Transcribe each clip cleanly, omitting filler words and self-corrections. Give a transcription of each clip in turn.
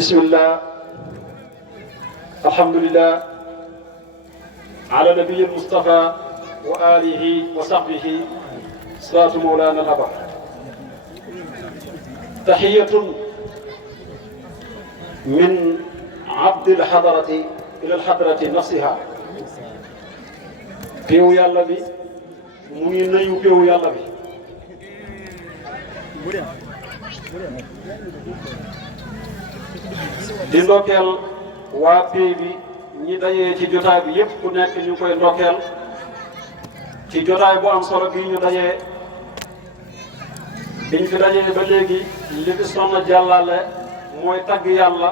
بسم الله الحمد لله على نبي المصطفى وآله وصحبه صلاة مولانا الأبر. تحية من عبد الحضرة إلى الحضرة نفسها. péewu yàlla bi mu ngi nuyu péewu yàlla bi di ndokkeel waa péew bi ñi dajee ci jotaay bi yépp ku nekk ñu koy ndokkeel ci jotaay bu am solo bii ñu dajee biñ fi dajee ba léegi li fi sonna jàllale mooy tagg yàlla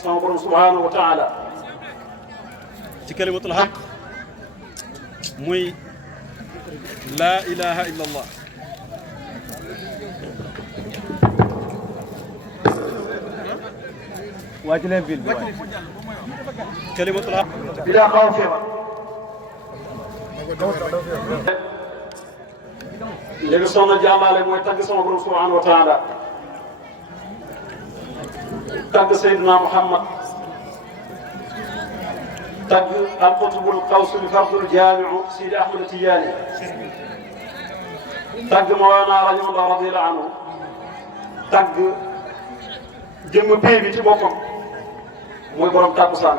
sama borom subhanahu wa taala ci kalimatul haq muy laa ilaha illa allah. wàcc leen fil bi kalimatul haq bila xawfin li nga soxna jàllale mooy tagg sama borom subhanahu wa taala tagg Seydina Muhammad tagg alqutbul qawsul fardul jaamiu Sidi Ahmad Tijaani tagg Mawlana Rasulullah radiyallahu anhu tagg jëmm pay bi ci boppam mooy borom tàkkusaan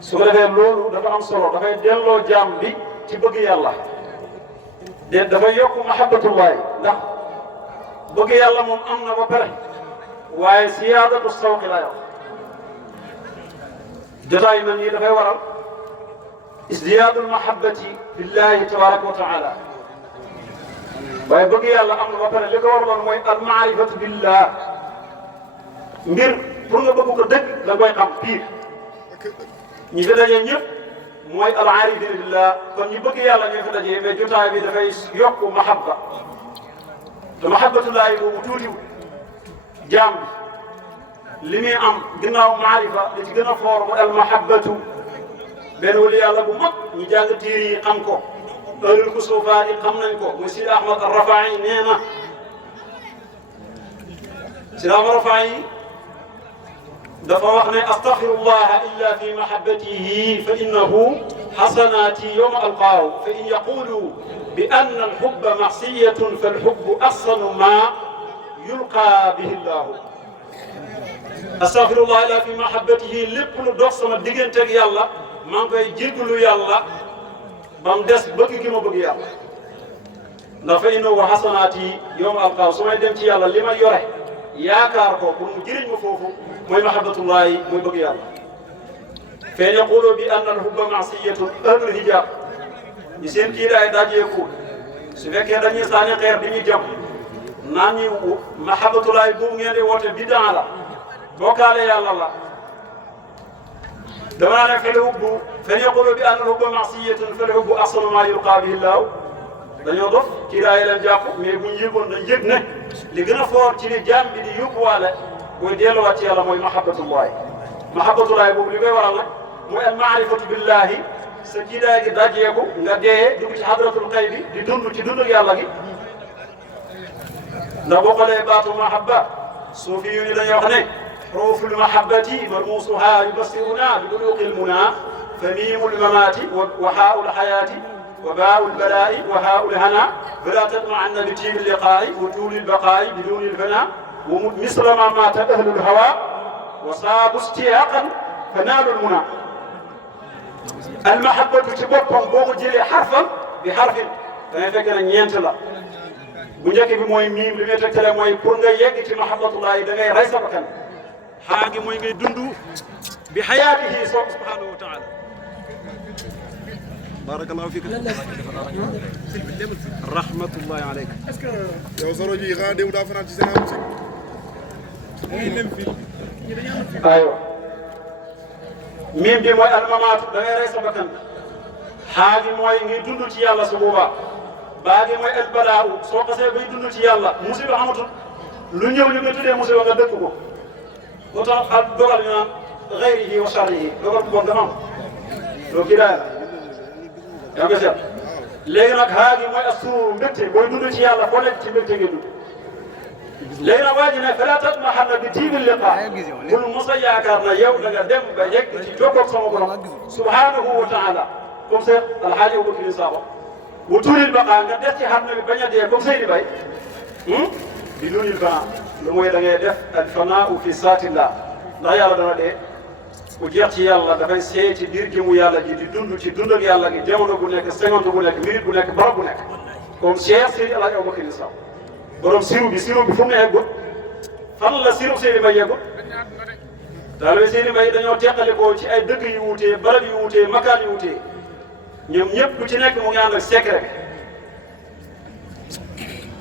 su ko defee loolu dafa am solo dafay delloo jaam bi ci bëgg yàlla de dafay yokk mahabbatullahi ndax bëgg yàlla moom am na ba pare waaye siyaadatu sawqi la yow jotaay mel nii dafay waral isdiyaadul mahabbati billahi tabaraka wa taala waaye bëgg yàlla am na ba pare li ko waraloon mooy al maarifatu billah mbir pour nga bëgg ko dëgg da koy xam piir ñi fi dajee ñëpp mooy al aarifina billah kon ñi bëgg yàlla ñoo fi dajee mais jotaay bi dafay yokk mahabba te mahabbatullahi boobu tuutiwul jaam bi li muy am ginnaaw maarifa li ci gën a foor mu al mahabbatu benn wali yàlla bu mag ñu jàng téere yi xam ko ëllëg ko suufaat yi xam nañ ko muy Sidi Ahmad Arrafaa'i nee na Sidi Ahmad Arrafaa'i dafa wax ne astaghfirullah illa fi mahabbatihi fa innahu hasanati yawma alqaahu fa in yaqulu bi anna alhubba ma'siyatun falhubbu ahsanu ma yulqa bihi llahu astaghfirullah illa fi mahabbatihi lépp lu dox sama digganteeg yàlla maa ngi koy jéggalu yàlla ba mu des bëgg gi ma bëgg yàlla ndax fa innahu hasanaati yawma alqaahu su may dem ci yàlla li ma yore yaakaar ko pour mu jëriñ ma foofu mooy mahabbatullahi mooy bëgg yàlla fa yaqulu bi anna al-hubba ma'siyatun ahlul hijab ñi seen kiiraay dajeeku su fekkee dañuy sànni xeer di ñuy jëm naan ñi mahabbatullahi boobu ngeen di woote bidaa la bokkaale yàlla la dama ne fal hubbu fa yaqulu bi anna al-hubba ma'siyatun fal hubbu ahsanu ma yulqa bihi llahu dañoo dof kiiraay leen jàpp mais bu ñu yëgoon dañ yëg ne li gën a foor ci li jaam bi di yóbbuwaale mooy delluwaat ci yàlla mooy mahabbatullahi mahabbatullahi boobu li koy waral nag mooy al maarifatu billahi sa kiiraay gi dajeeku nga dee dugg ci hadratul qaybi di dund ci dund yàlla gi ndax boo xoolee baatu mahabba suufi yu ni dañuy wax ne xuruuful mahabbati marmuusuha yubassiruna bi buluuqil muna fa miimul mamaati wa haa'ul hayaati wa baa'ul balaa'i wa haa'ul hanaa falaa tatma'anna bi tiibil liqaa'i wa tuulil baqaa'i biduunil fanaa wa misla ma maata ahlul hawaa wa saabu istiyaqan fa naalul munaa al mahabbatu ci boppam boo ko jëlee xarfan bi xarfin da ngay fekk ne ñeent la bu njëkk bi mooy miim li muy tegtale mooy pour nga yegg ci mahabbatullahi da ngay rey sa bakkan xaa gi mooy ngay dund bi xayaatihi subhanahu wa taala barakallahu fiik rahmatullahi aleyk yow soro ji xanaa démb daa fanaan ci seen am si aywa miim bi mooy almamaatu da ngay rey sa bakkan xaa gi mooy ngay dund ci yàlla su boobaa baa gi mooy albalaaw soo xasee bay dund ci yàlla musiba amatul lu ñëw ñu nga tuddee musiba nga dëkk ko moo tax ak dogal ñu naan xayrihi wa sharrihi dogal bu bon dafa am loolu kii daay la yaa ngi seet léegi nag xaa gi mooy assuuru mbégte booy dund ci yàlla foo nekk ci mbégte ngeen dund léegi nag waa ji ne fala tatmahanna bi tiibil liqa bul mos a yaakaar na yow da nga dem ba yegg ci jokkoog sama borom subhanahu wa taala comme Seex Alhaaji Abubakar Sakho wa tuulil baqa nga def ci àdduna bi bañ a dee comme Seydi Bay bi dunil fanaa lu mooy da ngay def al fanaa fi saatillah ndax yàlla dana dee ku jeex ci yàlla dafay seeti biir jëmu yàlla ji di dund ci dund ak yàlla gi jamono bu nekk seconde bu nekk minute bu nekk barab bu nekk comme Cheikh Seydi El Hadji Abubakar Sakho borom siru bi fu mu ne eggut fan la siru Seydi Bay yeggut taalibe Seydi Bay dañoo teqalikoo ci ay dëkk yu wuutee barab yu wuutee makaan yu wuutee ñoom ñëpp ku ci nekk mu ngi ànd ak secret bi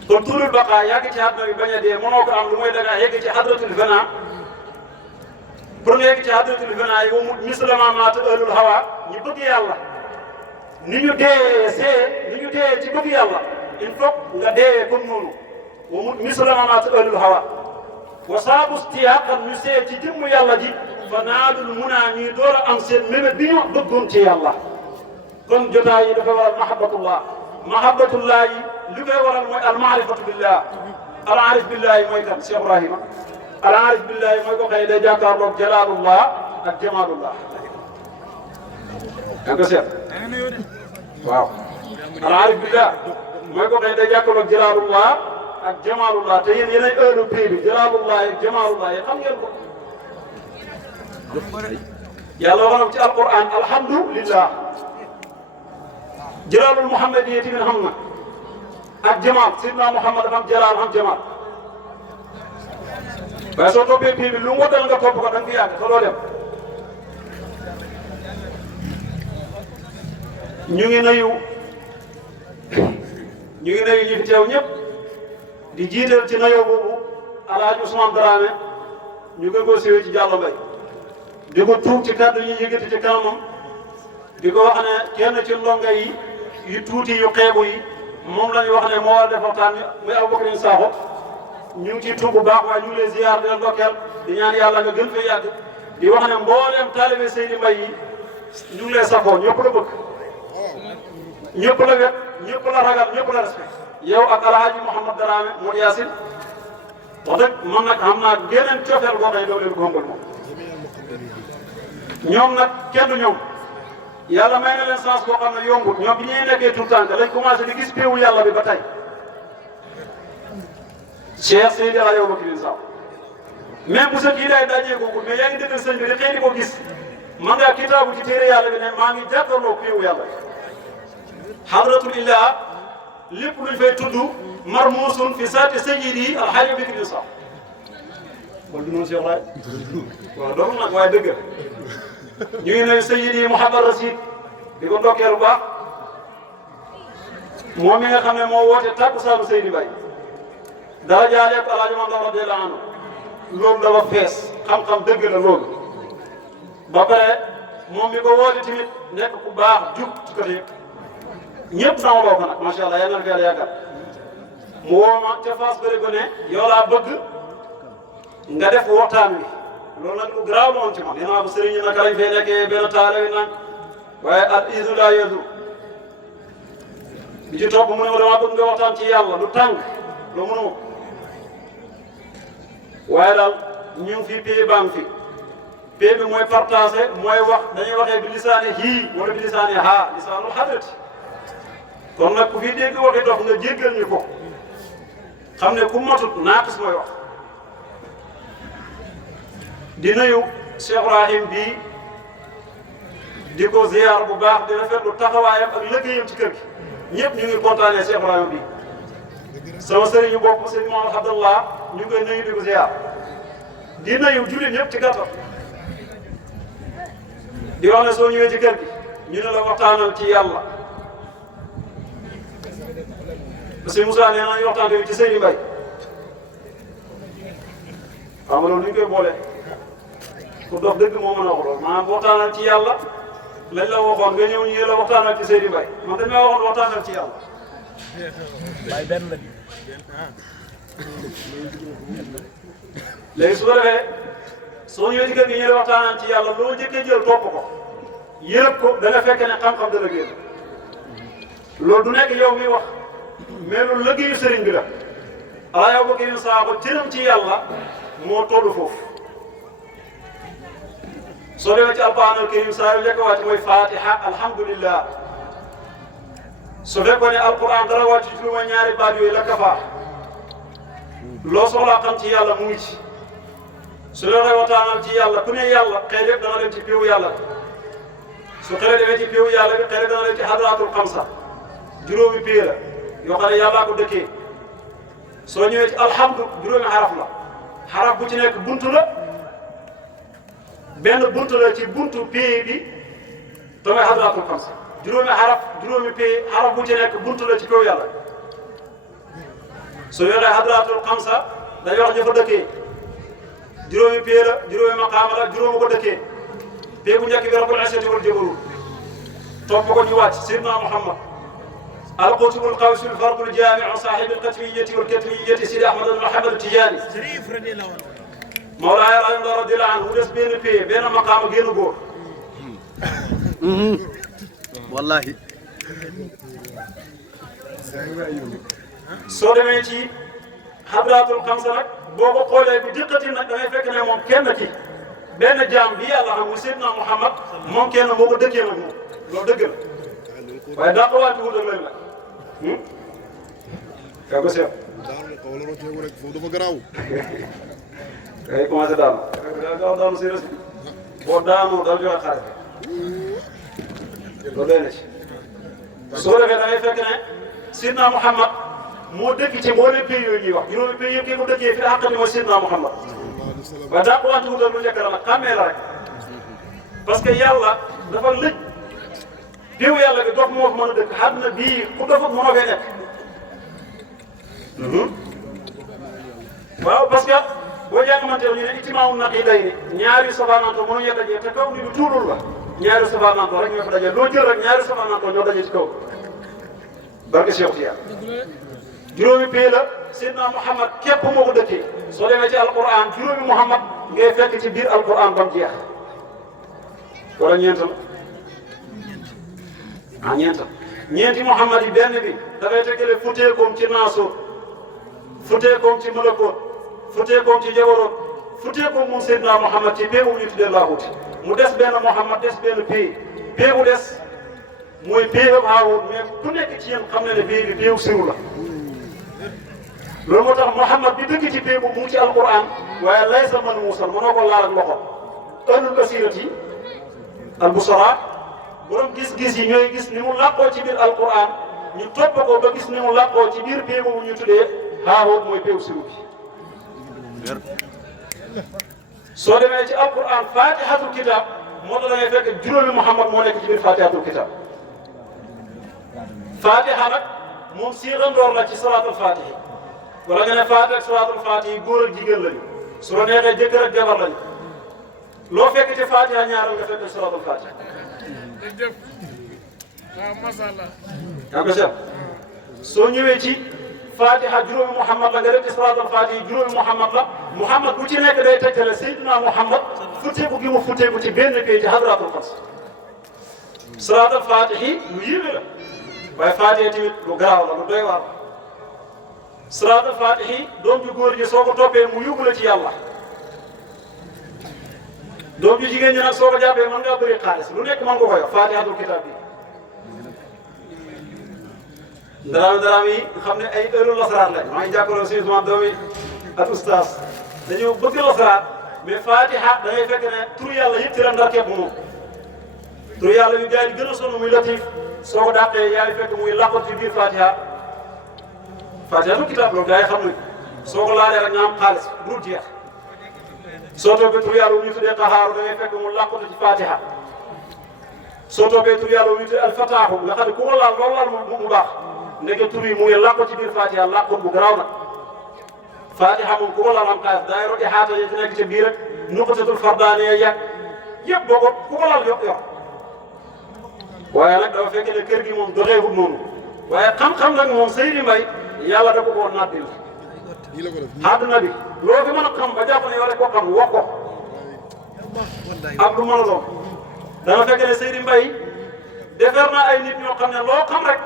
kon tuulul baqaa yàgg ci àdduna bi bañ a dee mënoo ko am lu mooy da ngaa yegg ci hadratul fana pour nga yegg ci hadratul fana yi mu mislama maata ëllul hawa ñu bëgg yàlla ni ñu dee ci bëgg yàlla il faut nga dee comme noonu mu mislama maata ëllul hawa wa saabu stiyaqan ñu see ci jëmm yàlla ji fa naalul munaa ñuy door a am seen mébét bi ñu bëggoon ci yàlla kon jotaay yi dafa waral mahabbatullah yi li koy waral mooy almaarifatu billah alaarif billahi mooy kan Cheikh Ibrahima alaarif billahi mooy ko xëy day jàkkaarloog jalaalullah ak jamaalullah da nga ko seet waaw alaarif billah mooy ko xëy day jàkkaarloog jalaalullah ak jamaalullah te yéen yéenay heure prix bi jalaalullah ak jamaalullah yi xam ngeen ko yàlla wax na ci alquran alhamdulillah jalaalul Muhammad yi tamit xam na ak jamaal Seydina Muhammad dafa am jalaal am jamaal waaye soo toppee bii bi lu mu waddal nga topp ko da nga fi yàgg te doo dem ñu ngi nuyu ñi fi teew ñëpp di jiital ci nuyoo boobu Alaaji Ousmane Dramé ñu gën koo siiwee ci Diallo Mbaye di ko tuub ci kàddu yi yëkkati ci kanamam di ko wax ne kenn ci ndongo yi yu tuuti yu xeebu yi moom la ñu wax ne moo war a def waxtaan muy Abubakar Sakho ñu ngi ciy tuub bu baax waaye ñu ngi lay ziar di la ndokkeel di ñaan yàlla nga gën fee yàgg di wax ne mbooleem taalibe Seydi Mbaye yi ñu ngi lay safoo ñëpp la bëgg ñëpp la wet ñëpp la ragal ñëpp la respect yow ak Alaaji Mouhamad Dramé Modou Yacine wax dëgg man nag xam naa geneen cofeel boo xëy doo leen ko ëmbal moom ñoom nag kenn du ñoom yàlla may na leen chance boo xam ne yombut ñoom bi ñuy nekkee tout temps lañ commencé di gis péewu yàlla bi ba tey Cheikh Seydi El Hadji Abubakar Sakho même bu sa kii day dajee ko mais yaa ngi dëggal sëñ bi di xëy di ko gis man ngaa kitaabu ci téere yàlla bi ne maa ngi jàkkaarloo péewu yàlla xadratulillah lépp luñ fay tudd marmuusun fi saati sayyidi El Hadji Abubakar Sakho wala du noonu Cheikh Laye waaw doomu nag waaye dëgg ñu ngi nuyu Sayyidi Mouhamad Rasid di ko ndokkeel bu baax moom mi nga xam ne moo woote takkusaanu Seydi Mbaye dara jaaree ko Alaaji Maam radiyallaahu anhu loolu dafa fees xam-xam dëgg la loolu ba pare moom mi ko woote tamit nekk ku baax jub ci côté yëpp ñëpp sama loo ko nag macha allah yal na fi yàlla yàggal mu woo ma ca Fass bëri ko ne yow laa bëgg nga def waxtaan wi. loolu nag lu garaaw la woon ci man nee naa ko sëriñ ñi naka lañ fay nekkee benn taale wi nag waaye al isu laa yëndu bi ci topp mu ne ma damaa bëgg nga waxtaan ci yàlla lu tàng loo mënuma ko waaye daal ñu ngi fi pay baa ngi fi pay bi mooy partagé mooy wax dañuy waxee bi lisaani hii wala bi lisaani haa lisaanul xadrati kon nag ku fi dégg waxi dox nga jéggal ñu ko xam ne ku matut naaqis mooy wax di nuyu Cheikh Ibrahim bii di ko ziar bu baax di rafetlu taxawaayam ak liggéeyam ci kër gi ñëpp ñu ngi kontaanee Cheikh Ibrahim bii sama sëriñu bopp sëriñ Mouhamed Abdallah ñu ngi koy nuyu di ko ziar di nuyu jullit ñëpp ci gàttal di wax ne soo ñëwee ci kër gi ñu ne la waxtaanal ci yàlla parce que Moussa nee nañu waxtaan tamit ci Seydi Mbaye xam nga loolu ni ñu koy boolee ku dox dëgg moo mën a wax loolu maanaam waxtaanal ci yàlla lañ la waxoon nga ñëw ñu la waxtaanal ci Seydi Mbaye man dañ ma waxoon waxtaanal ci yàlla. waaye benn la léegi su ko defee soo ñëwee ci kër gi ñu la waxtaanal ci yàlla loo njëkkee jël topp ko yëpp ko da nga fekk ne xam-xam dana génn loolu du nekk yow mi wax mais loolu liggéeyu sëriñ bi la alaa Abubakar Sakho cëram ci yàlla moo toll foofu soo demee ci alquranul karim saa yu njëkk a wàcc mooy fatiha alhamdulillah su fekkoon ne alquran dara wàcc ci lu ma ñaari baat yooyu la kafa loo soxlaa xam ci yàlla mu ngi ci su la koy waxtaanal ci yàlla ku ne yàlla xel yëpp dana dem ci piiwu yàlla su xëlee demee ci piiwu yàlla bi xel dana dem ci hadratul xamsa juróomi pii la yoo xam ne yàllaa ko dëkkee soo ñëwee ci alhamdu juróomi xaraf la xaraf bu ci nekk buntu la benn buntu la ci buntu pii bi te mooy hadratul xamsa juróomi xaraf juróomi pii xaraf bu ci nekk buntu la ci kaw yàlla soo waxee hadratul xamsa dañuy wax ñu fa dëkkee juróomi pii la juróomi maqaama la juróomi ko dëkkee pii bu njëkk bi rabbul izzati wal jabarut topp ko ñu wàcc Seydina Muhammad القطب القوس الفرد الجامع صاحب القتمية والكتمية سيدي أحمد بن محمد التجاني مولاي رضي الله عنه ودس بين بي بين مقام جينو غور والله soo demee ci hadratul xamsa nag boo ko xoolee bi diqati nag da ngay fekk ne moom kenn ki benn jaam bi yàlla xam mu Seydina Muhammad moom kenn moo ko dëkkee nag moom loolu dëgg la waaye daa ko waati wut ak lay nag yaa ko seet daanu ko wala rocceeku rek foofu dafa garaaw. ngay commencé daanu daa daanu si rësi boo daanoo daal joxe xaalis loolu doy na ci soo defee da ngay fekk ne Seydina Muhammad moo dëkk ci mboolem pays yooyu ñuy wax juróomi pays yëpp kii ko dëkkee fi la xàq bi mooy Seydina Muhammad waaye daa ko wante wutal lu njëkk la nag xàmmee la rek parce que yàlla dafa lëj biiw yàlla bi dox moo fi mën a dëkk àdduna bii ku dofut mënoo fee nekk waaw parce que boo jàngamanteel ñu ne itimaamu naq yi day ni ñaari safaananto mënuñu dajee te kaw ni lu tuulul la ñaari safaananto rek ñoo fa dajee loo jël rek ñaari safaananto ñoo dajee ci kaw barke Cheikh Tidiane juróomi pay la Seydina Muhammad képp moo ko dëkkee soo demee ci alquran juróomi Muhammad ngay fekk ci biir alquran ba mu jeex wala ñeent la ah ñeenti Muhammad yi benn bi dafay teggale futeekoom ci naasoo futeekoom ci malakoot futeekoom ci jabaroot futeekoom moom Seydina Muhammad ci pay wu ñu tuddee laahuti mu des benn Muhammad des benn pay bu des mooy pay ab Haarut mais ku nekk ci yéen xam na ne pay bi payu siru la loolu moo tax Muhammad bi dëkk ci pay bu mu ngi ci alquran waaye laysa man muusal mënoo ko laal ak loxo ahlul basirati al busara borom gis-gis yi ñooy gis ni mu làqoo ci biir alquran ñu topp ko ba gis ni mu làqoo ci biir pay boobu ñu tuddee Haarut mooy payu siru bi soo demee ci alquran fatihatul kitab moo tax da ngay fekk juróomi Muhammad moo nekk ci biir fatihatul kitab fatiha nag moom siirandoor la ci salaatul fatihi wala nga ne fatiha ak salaatul fatihi góor ak jigéen lañu su la neexee jëkkër ak jabar lañu loo fekk ci fatiha ñaaral nga fekk salaatul fatiha. jërëjëf waaw macha allah. yaa ngi ko seet soo ñëwee ci fatiha juróomi Muhammad la nga def ci salaatul fatihi juróomi Muhammad la Muhammad bu ci nekk day tegtale Seydina Muhammad futteeku gi mu futteeku ci benn pay ci hadratul xams salaatul fatihi lu yéeme la. waaye Fatiha tamit lu garaaw la lu doy waar salaatul Fatihi doom ju góor ji soo ko toppee mu yóbbu la ci yàlla doom ju jigéen ñi nag soo ko jàppee mën ngaa bëri xaalis lu nekk mën nga ko yor Fatihatul kitab bi ndaraam yi xam ne ay heure lasaraat lañ maa ngi jàkkaarloo si sama doom yi ak oustaz dañoo bëgg lasaraat mais Fatiha da ngay fekk ne tur yàlla yëpp ci la ndar képp moom tur yàlla bi gars yi di gën a sonn muy latif soo ko dàqee yaa ngi fekk muy laqatu ci biir Fatiha Fatihatul kitab loolu gars yi xam nañ soo ko laalee rek nga am xaalis bu dul jeex soo toppee tur yàlla wu ñu tuddee Qahaaru da ngay fekk mu laqatu ci Fatiha soo toppee tur yàlla wu ñu tuddee Al-Fataahu nga xam ne ku ko laal loolu laal mu baax ndeke tur yi mu ngi laqatu ci biir Fatiha laqut bu garaaw nag Fatiha moom ku ko laal am xaalis daay roɗi xaata yi ci nekk ci biir rek nuqtatul fardaani yàgg yëpp boo ko ku ko laal yor waaye nag dafa fekk ne kër gi moom doxeewut noonu waaye xam-xam nag moom Seydi Mbaye yàlla da ko koo naddil àdduna bi loo fi mën a xam ba jàpp ne yow rek ko xam wax ko ak lu mën a doon dana fekk ne Seydi Mbaye defar na ay nit ñoo xam ne loo xam rek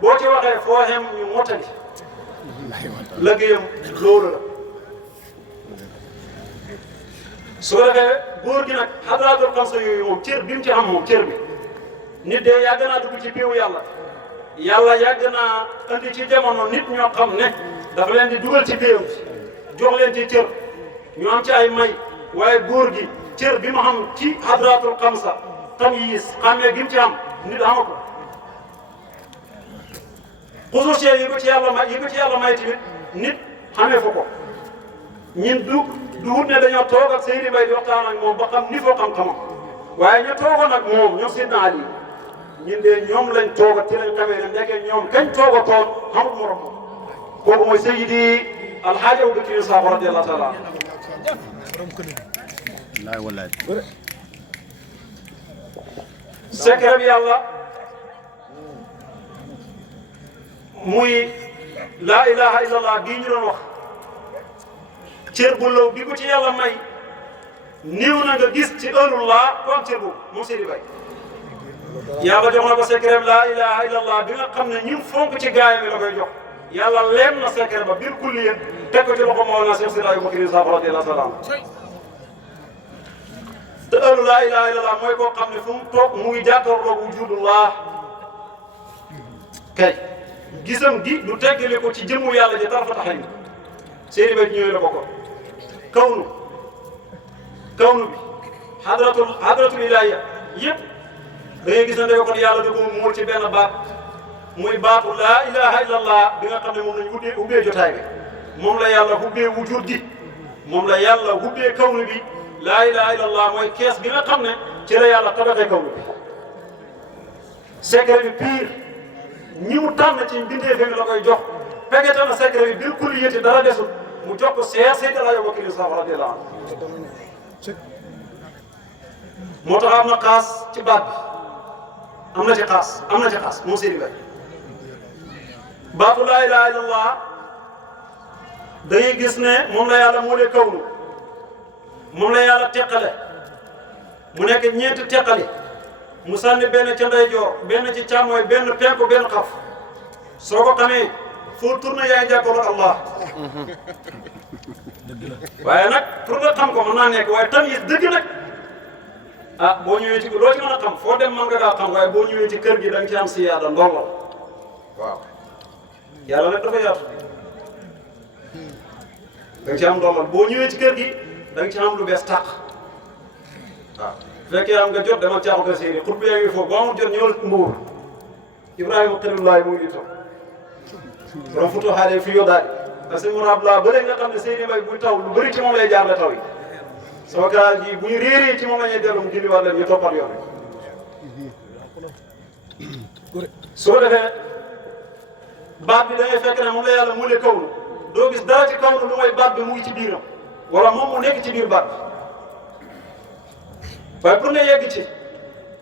boo ci waxee foo xem ñu mottali liggéeyam loolu la su ko defee góor gi nag xadraatul xamsa yooyu moom cër bi mu ci am moom cër bi nit de yàgg naa dugg ci piiwu yàlla yàlla yàgg naa andi ci jamono nit ñoo xam ne dafa leen di dugal ci biiram jox leen ci cër ñu am ci ay may waaye góor gi cër bi mu xam ci xadraatul xamsa tamyiz xàmmee gi mu ci am nit amu ko xusuusiyee yi ko ci yàlla may tamit nit xamee fa ko ñun du wut ne dañoo toog ak Seydi Mbaye di waxtaan ak moom ba xam ni foo xam-xamam waaye ñu toogoon ak moom ñoom Sidna Ali ñun de ñoom lañ toogat ci lañ xamee ne nekkee ñoom kañ toogatoon xamul morom moom kooku mooy Seydi Alhaaji Abubakar Sakho radiyallahu taala wallaay secret bi yàlla muy laa ilaha illallah bii ñu doon wax cër bu law bi ko ci yàlla may néew na nga gis ci ëllullah ko am cër boobu moom Seydi Baye yàlla jox na ko secret laa ilaha illallah bi nga xam ne ñun fonk ci gaayam yi la koy jox yàlla leem na secret ba biir kulli yéen teg ko ci loxo Mawlana Cheikh Seydi Abubakar Sakho radiyallahu taala te ëllu laa ilaha illallah mooy koo xam ne fu mu toog mu ngi jàkkaarloog wujudullah kay gisam gi du teggale ko ci jëmmu yàlla ji tarfa taxañ Seydi Baye ñëwee la bokkoon kawnu bi hadratul ilahiyya yëpp da ngay gis ne da kon yàlla da ko muur ci benn baat muy baatu laa ilaha illallah bi nga xam ne moom lañ ubbee jotaay bi moom la yàlla ubbee wujud gi moom la yàlla ubbee kawnu bi laa ilaha illallah mooy kees gi nga xam ne ci la yàlla tabaxee kawnu bi secret bi pire ñi mu tànn ci mbindeef mi la koy jox pegete na secret bi bil kulliyati dara desul mu jox ko Seex Seydi Alaaji Abubakar Sakho radiyallahu anhu moo tax am na xaas ci baat bi am na ci xaas moom Seydi Baye baatu laa ilaha illallah da ngay gis ne moom la yàlla moo lee kawnu moom la yàlla teqale mu nekk ñeenti teqali mu sànni benn ca ndeyjoor benn ci càmmooy benn penku benn xaf soo ko xamee foo tourné yaay jàkkaarloog Allah waaye nag pour nga xam ko mën naa nekk waaye tam yi dëgg nag ah boo ñëwee ci loo ci mën a xam foo dem mën nga kaa xam waaye boo ñëwee ci kër gi da nga ci am siyaada ndollal waaw yàlla nag dafa yaatu da nga ci am ndollal boo ñëwee ci kër gi da nga ci am lu bees tàq waaw fekkee am nga jot demal caaxu kër Seydi xut bi yaa ngi foofu boo amul jot ñëwal Mbuur Ibrahima Xalilullahi mu ngi toog borom futu xaale fi yóbbaale parce que munab la ba léegi nga xam ne Seydi Baye buy taw lu bëri ci moom lay jaar la taw yi sama gars yi bu ñu réeree ci moom la ñuy dellu mu gindi war leen ñu toppal yoon su ko defee baat bi da ngay fekk ne moom la yàlla mu le kawnu doo gis dara ci kawnu lu mooy baat bi mu ngi ci biiram wala moom mu nekk ci biir baat bi waaye pour nga yegg ci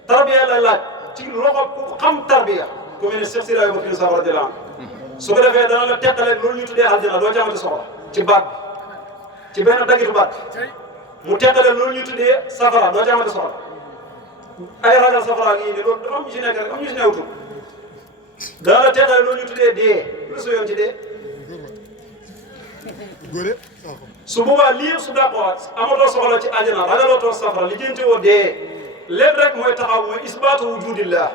tarbiya lay laaj ci loxo ku xam tarbiya ku mel ne Cheikh Seydi Abubakar Sakho radiyallahu anhu su ko defee dana la teqale loolu ñu tuddee aljana doo ci amati soxla ci baat bi ci benn dagitu baat bi mu teqale loolu ñu tuddee safara doo ci amati soxla ay ragal safara ak yii nii loolu dafa am ñu si nekk rek am ñu si newtul dana la teqale loolu ñu tuddee dee lu su yoon ci dee su boobaa lii su dàqowaat amatoo soxla ci aljana ragalootoo safara li jënte woo dee lépp rek mooy taxaw mooy isbaatu wujudillah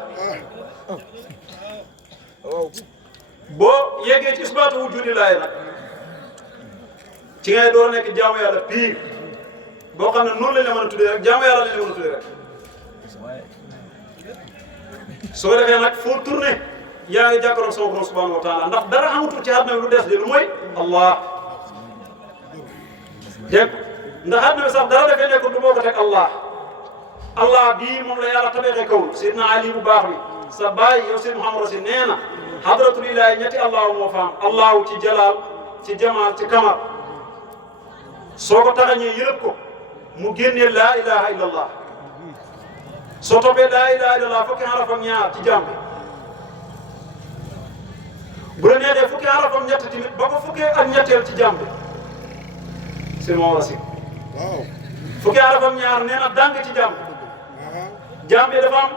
boo yeggee ci isbaatu wujudillaahi nag ci ngay door a nekk jaamu yàlla pire boo xam ne noonu lañ la mën a tuddee rek jaamu yàlla lañ la mën a tuddee rek su ko defee nag foo tourné yaa ngi jàkkaarloog sama borom subhanahu wa taala ndax dara amatul ci àdduna bi lu des de lu mooy Allah dégg ndax àdduna bi sax dara dafay nekk du moo ko teg Allah bii moom la yàlla tabeexee kaw Seydina Ali bu baax bi sa baay yow Seydou Mouhamadou Rasul nee na hadratul ilaahi ñetti allahu moo fa am allahu ci jalaal ci jamaal ci kamal soo ko taxañee yërëb ko mu génnee laa ilaha illallah soo toppee laa ilaha illallah fukki xaraf ak ñaar ci jàmm bi bu la neexee fukki xaraf ak ñett tamit ba ko fukkee ak ñetteel ci jàmm bi Seydou Mouhamadou Rasul fukki xaraf ak ñaar nee na dàng ci jàmm jàmm bi dafa am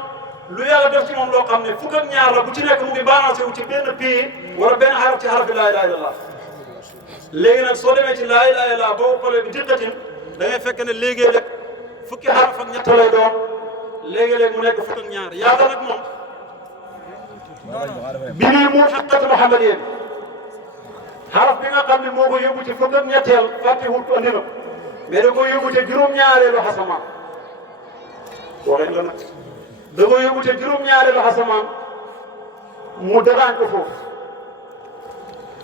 lu yàlla def ci moom loo xam ne fukk ak ñaar la bu ci nekk mu ngi balancé wu ci benn pied wala benn xaraf ci xaraf bi laa ilaaha illallah léegi nag soo demee ci laa ilaaha illallaah boo xoolee bi diqatin da ngay fekk ne léegi-léeg fukki xaraf ak ñett lay doon léegi-léeg mu nekk fukk ak ñaar yàlla nag moom bi nii mu xaqiqatu Muhammad yéen xaraf bi nga xam ne moo ko yóbbu ci fukk ak ñetteel fàttewul ko andi na mais da ko yóbbu ci juróom-ñaareelu asamaan waxin la nag da ko yóbbu ci juróom-ñaareelu asamaan mu dëgaañ ko foofu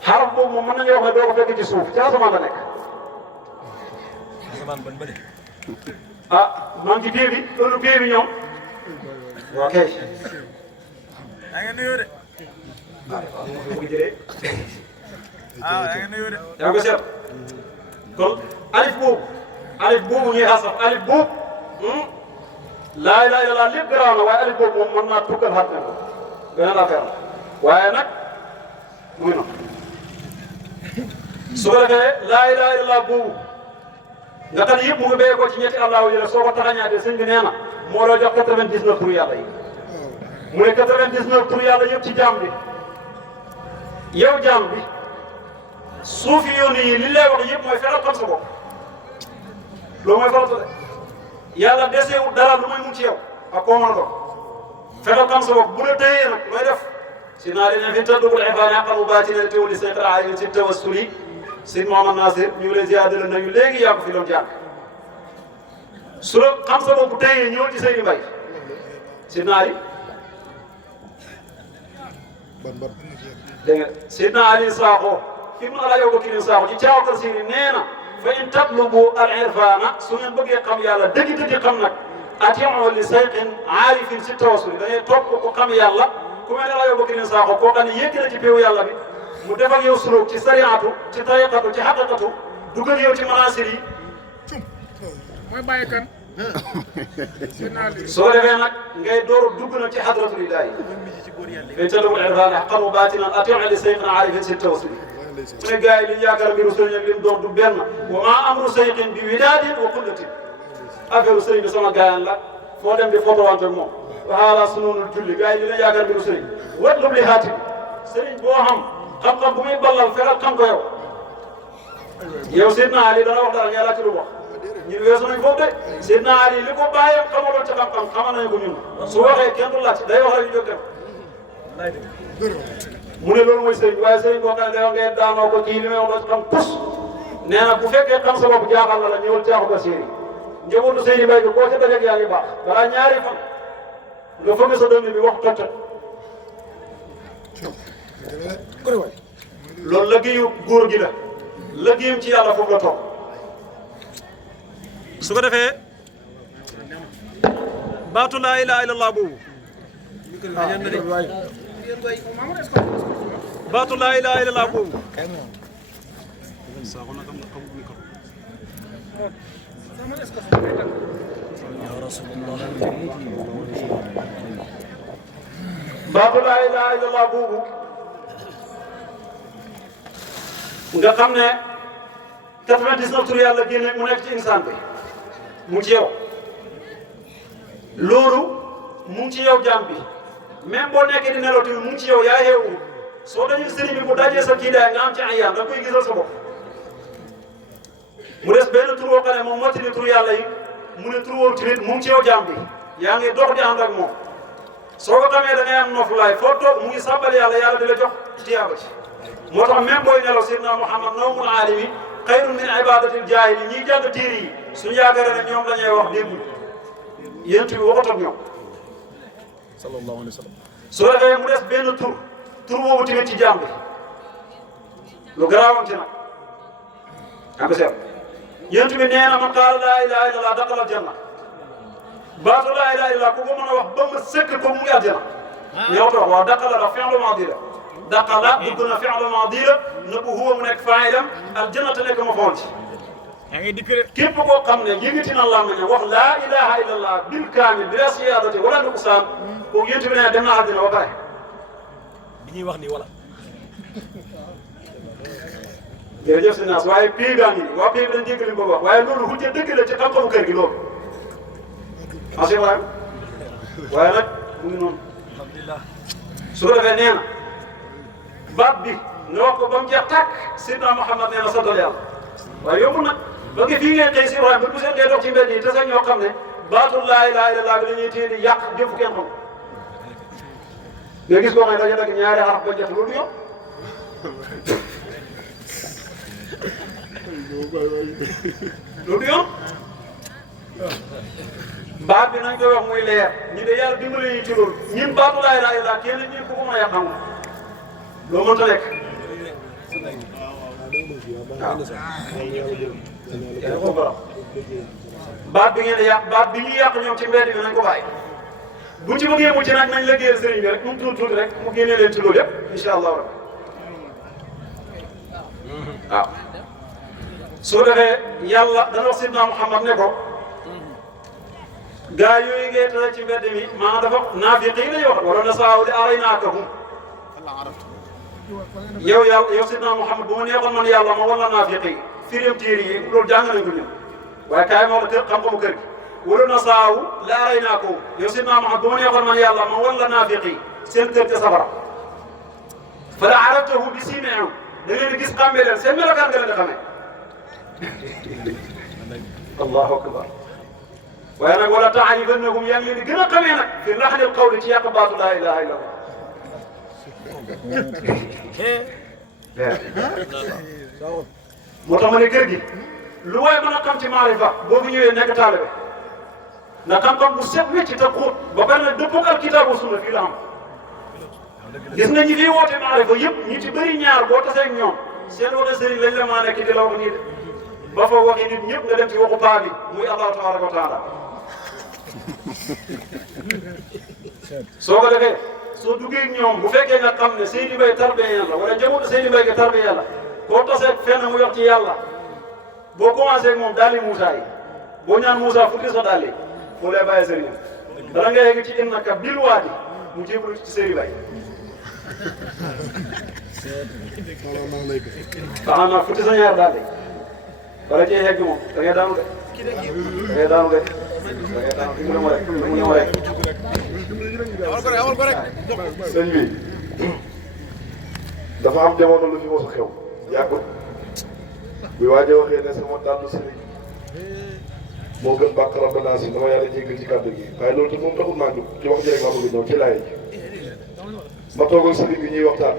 xaraf boobu moom mën nañu wax ne doo ko fekk ci suuf ci asamaan la nekk. asamaan ban bëri. ah maa ngi ci biir bi loolu biir bi ñoom ok. yaa ngi nuyoo de. waaw mu ngi jëlee. yaa ngi nuyoo de. yaa ngi ko seet kon alif boobu ñuy xasaf alif boobu laa ilaaha illallaah lépp garaaw na waaye alif boobu moom mën naa tukkal xat na ko beneen affaire la waaye nag mu ngi noonu su ko defee laa ilaaha illallaah boobu nga xam ne yëpp mu ngi béyee ko ci ñetti allahu yi la soo ko taxañaatee sëñ bi nee na moo la jox 99 tur yàlla yi mu ne 99 tur yàlla yëpp ci jaam bi yow jaam bi suufi yoon yi li lay wax yëpp mooy fexeel xam sa bopp loolu mooy farata de yàlla deseewul dara lu muy mun ci yow ak koo mën a doon fexeel xam sa bopp bu la téyee nag looy def si naa leen fi tëddugul ibaani aqamu baatina teewuli seen xaraay si tawassuli Sëñ Mouhamad Nasir ñu ngi lay ziyaadale nañu léegi yaa ko fi doon jàng su la xam sa bopp téyee ñëw ci Seydi Mbaye si naari dégg nga Seydina Ali Sakho ibnu Alaaji Abubakar Sakho ci caawa Tafsir nee na fa in tatlubu al irfana su ngeen bëggee xam yàlla dëgg-dëgg xam nag atii'u li sayqin aarifin si tawasul da ngay topp ko xam yàlla ku mel ne Alaaji Abubakar Sakho koo xam ne yéeg na ci péewu yàlla bi mu def ak yow suluk ci sariatu ci tariqatu ci xaqiqatu dugg ak yow ci manasir yi mooy bàyyi kan. soo defee nag ngay door a dugg nag ci hadratulillahi fay talabul irfan haqqan wa batinan atii'u li sayqin aarifin si tawasul mu ne gars yi li ñu yaakaar mbiru sëriñ ak li mu doon du benn wa maa amru sayqin bi widaadin wa qullatin affaire sëriñ bi sama gaayan la foo dem di photo wante moom waxaala sununul julli gars yi li la yaakaar mbiru sëriñ watlub li haatib sëriñ boo xam-xam bu muy ballal fexeel xam ko yow yow Seydina Ali dana wax dara ngay laaj ci lu wax ñun weesu nañ foofu de Seydina Ali li ko bàyyam xamaloon ci xam-xam xamal nañ ko ñun su waxee kenn du laaj day wax rek ñu jóg dem mu ne loolu mooy sëriñ waaye sëriñ boo xam ne day wax ngay daanoo ko kii li may wax doo ci xam tus nee na bu fekkee xam sa bopp jaaxal na la ñëwal caaxu ko séeri njabootu Seydi Mbaye bi koo ca dajeeg yaa ngi baax balaa ñaari fan nga fëgg sa dënn bi wax tot loolu liggéeyu góor gi la liggéeyam ci yàlla foofu la toog su ko defee baatu laa ilaaha illallaah boobu baatu laa ilaaha illallaah boobu baatu laa ilaaha illallaah boobu nga xam ne 99 tur yàlla génne mu nekk ci insaan bi mu ngi ci yow loolu mu ngi ci yow jaam bi même boo nekkee di nelaw tamit mu ngi ci yow yaa yeewu soo dañuy sëriñ bi bu dajee sa kii daay nga am ci ay yaam da koy gisal sa bopp mu des benn tur boo xam ne moom mottali tur yàlla yi mu ne tur woowu tamit mu ngi ci yow jaam bi yaa ngi dox di ànd ak moom soo ko xamee da ngay am noflaay foo toog mu ngi sàbbal yàlla yàlla di la jox tiyaaba ci moo tax même booy nelaw Seydina Muhammad nawmul aalimi xayrun min ibadatil jaahili ñiy jàng téere yi suñu yaakaar ne ñoom la ñuy wax déggul yéen bi waxut ak ñoom sallallahu alayhi wa sallam su defee mu des benn tur boobu tamit ci jaam bi lu garaawam ci nag am ko seet yéen bi nee na man qaala laa ilaaha illallah daxala aljanna baatu laa ilaaha illallah ku ko mën a wax ba mu sëkk ko mu ngi àjjana ñoo ko wax waaw daxala la fi'lu maadi la daqala dugg na fi'lu maadi la nëbbu huwa mu nekk faa'ilam aljanna te nekk ma foon ci yaa ngi dikk de. képp koo xam ne yëngati na làmmiñam wax laa ilaha illallah bil kaamil bila siyaadati wala nuqsaan kooku yéen bi ne dem na àddina ba pare bi ñuy wax nii wala. jërëjëf si naas waaye pii gaa ngi nii waa pii bi dañ dégg li mu bëgg wax waaye loolu hujja dëgg la ci xam-xamu kër gi loolu monsieur Ibrahima waaye nag mu ngi noonu alhamdulilah. su ko defee nee na baat bi nga wax ko ba mu jeex tàkk Seydina Muhammad nee na santal yàlla waaye yombul nag ba nga fii ngeen xëy si Ibrahima bu seen ngay dox ci mbedd yi te sax ñoo xam ne baatul laa ilaaha illallaah bi dañuy téye di yàq jëfu kenn xam nga gis koo xam ne dañu dagg ñaari xaraf ba jeex loolu yow loolu yow baat bi nañ koy wax muy leer ñu de yàlla dimbali ñu ci loolu ñun baatu laa ilaaha illallaah kenn ñu ko mën a yàq xam nga loo mënta nekk waaw baat bi ngeen di yàq baat bi ñuy yàq ñoom ci mbedd bi nañ ko bàyyi buñ ci bëggee mucc nag nañ liggéeyal sëriñ bi rek mu tuuti rek mu génnee leen ci loolu yëpp incha allahu rabbi waaw soo defee yàlla dana wax Seydina Muhammad ne ko gaa yooyu ngay tere ci mbedd mi maa dafa naafiq yi lañuy wax wala nasaaw li araynaakahum yow Seydina Muhammad bu ma neexoon man yàlla ma wala naafiq yi firim tiiri yi loolu jàng nañ ko ñun waaye kaay ma wax la xam-xamu kër gi wala nasaaw li araynaakahum yow Seydina Muhammad bu ma neexoon man yàlla ma wala naafiq yi seen kër ca safara fala araftahu bi siimaihim da ngeen di gis xàmmee leen seen melokaan nga leen di xamee allahu akbar waaye nag wala taarifannahum yaa ngi leen di gën a xamee nag fi laxnil qawli ci yàq baatu laa ilaha illa allah moo tax ma ne kër gi lu waay mën a xam ci maarifa boo fi ñëwee nekk taalibe na xam-xam bu set wecc te xóot ba pare nag dëppoo ak kitaabu sunna fii la am gis nga ñi fii woote maarifa yëpp ñi ci bëri ñaar boo tasee ak ñoom seen waxi sëriñ lañ la maa nekk di la wax nii de ba fa waxi nit ñëpp nga dem ci waxu paa bi muy allahu tabaraka wa taala soo ko defee soo duggee ñoom bu fekkee nga xam ne Seydi Mbaye tarbiya la wala njabootu Seydi Mbaye ga tarbiya la koo tasee fenn mu wax ci yàlla boo commencé ak moom daal di Moussa yi boo ñaan Moussa futti sa daal yi foo lay bàyyi sëriñam dara nga yegg ci innaka bil waadi mu jébbalu ci Seydi Mbaye taxaw naa futti sa ñaar daal di wala cee yegg moom da ngay daanu de da ngay daanu de da ngay daanu di mu rek mu rek sëñ bi dafa am jamono lu fi mos a xew yàggul bi waaje waxee ne sama dàllu sëriñ moo gën bàq rabbana si dama yàlla jéggal ci kàddu gi waaye loolu te moom taxul maa jóg ci wax ji rek maa bëgg ñëw ci laay ji ma toog ak sëriñ bi ñuy waxtaan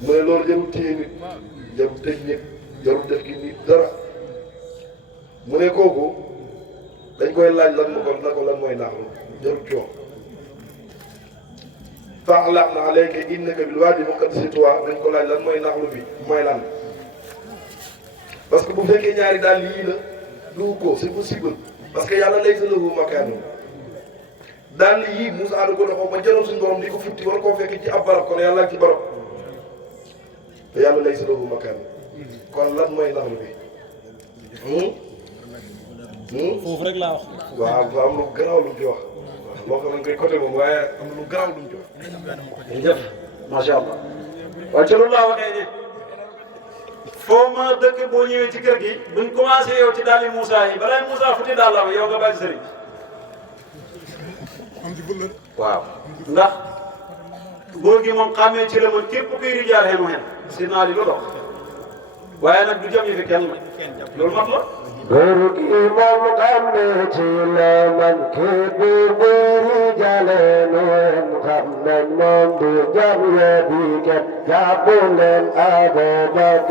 mu ne loolu jarul téye nit jarul tëj nit jarul def gi nit dara mu ne kooku dañ koy laaj lan ma ko na ko lan mooy naaxlu jarul coow fa'laqna alayka innaka bil waadi muqaddasi tuwa dañ ko laaj lan mooy naaxlu bi mooy lan parce que bu fekkee ñaari daal lii la du ko c'est possible parce que yàlla laysa lahu makaanun daal yii Moussa da ko doxoo ba jëloon suñu borom di ko futti war koo fekk ci ab barab kon yàlla ci barab te yàlla laysa lahu makaanun kon lan mooy naaxlu bi. foofu rek laa wax. waaw dafa am lu garaaw lu mu ci wax moo xam ne koy côté moom waaye am na lu garaaw lu mu ci wax. jërëjëf macha allah waaye ca loolu laa waxee ne foo ma dëkk boo ñëwee ci kër gi buñ commencé yow ci daali Moussa yi balay Moussa futti daal la yow nga bàyyi sëriñ waaw ndax góor gi moom xàmmee ci la man képp kuy rijaal xenu xen si naa di lu dox waaye nag du jëm yi fi kenn loolu mat la góor gi moom xàmmee ci la man képp kuy rijaal xenu xen xam nañ moom du jëm yi fi kenn jàpp leen Abubakar